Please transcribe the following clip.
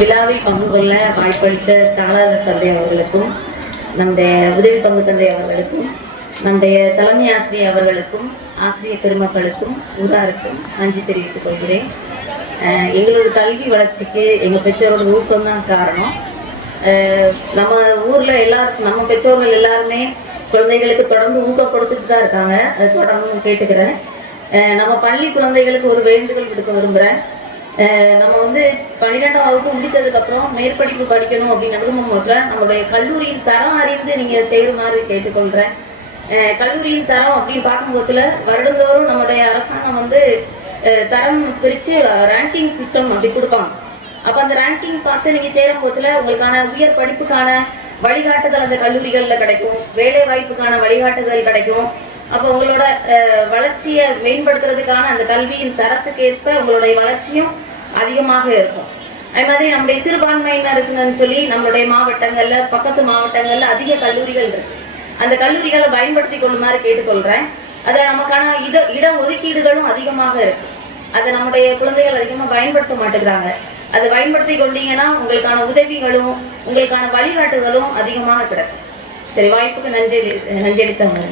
விழாவில் பங்கு கொள்ள வாய்ப்பளித்த தாளாத தந்தை அவர்களுக்கும் நம்முடைய உதவி பங்கு தந்தை அவர்களுக்கும் நம்முடைய தலைமை ஆசிரியர் அவர்களுக்கும் ஆசிரியர் பெருமக்களுக்கும் ஊராருக்கும் நன்றி தெரிவித்துக் கொள்கிறேன். எங்களோட கல்வி வளர்ச்சிக்கு எங்கள் பெற்றோரோட ஊக்கம் தான் காரணம் நம்ம ஊரில் எல்லாருக்கும் நம்ம பெற்றோர்கள் எல்லாருமே குழந்தைகளுக்கு தொடர்ந்து ஊக்கம் கொடுத்துட்டு தான் இருக்காங்க. அதை தொடர்ந்து கேட்டுக்கிறேன். நம்ம பள்ளி குழந்தைகளுக்கு ஒரு வேண்டுகோள் விடுக்க விரும்புகிறேன் நம்ம வந்து பன்னிரெண்டாம் வகுப்பு முடித்ததுக்கு அப்புறம் மேற்படிப்பு படிக்கணும் அப்படின்னு முதல்ல நம்மளுடைய கல்லூரியின் தரம் அறிந்து நீங்க செய்யுமாறு கேட்டுக்கொள்றேன். அஹ் கல்லூரியின் தரம் அப்படின்னு பார்க்கும்போதுல வருடந்தோறும் நம்மளுடைய அரசாங்கம் வந்து அஹ் தரம் பிரித்து ரேங்கிங் சிஸ்டம் அப்படி கொடுப்பாங்க. அப்போ அந்த ரேங்கிங் பார்த்து நீங்கள் சேரும் போதுல உங்களுக்கான உயர் படிப்புக்கான வழிகாட்டுதல் அந்த கல்லூரிகளில் கிடைக்கும். வேலை வாய்ப்புக்கான வழிகாட்டுதல் கிடைக்கும். அப்போ உங்களோட அஹ், வளர்ச்சியை மேம்படுத்துறதுக்கான அந்த கல்வியின் தரத்துக்கு ஏற்ப உங்களுடைய வளர்ச்சியும் அதிகமாக இருக்கும். அது மாதிரி நம்முடைய சிறுபான்மையினர் சொல்லி நம்மளுடைய மாவட்டங்கள்ல பக்கத்து மாவட்டங்கள்ல அதிக கல்லூரிகள் இருக்கு. அந்த கல்லூரிகளை பயன்படுத்தி கொள்ளுமாறு கேட்டுக்கொள்றேன். அதில் நமக்கான இட இட ஒதுக்கீடுகளும் அதிகமாக இருக்கு. அதை நம்முடைய குழந்தைகள் அதிகமாக பயன்படுத்த மாட்டேங்கிறாங்க. அதை பயன்படுத்தி கொண்டீங்கன்னா உங்களுக்கான உதவிகளும் உங்களுக்கான வழிகாட்டுதலும் அதிகமாக கிடக்கும். சரி வாய்ப்புக்கு நன்றி நன்றி அளித்தவங்க.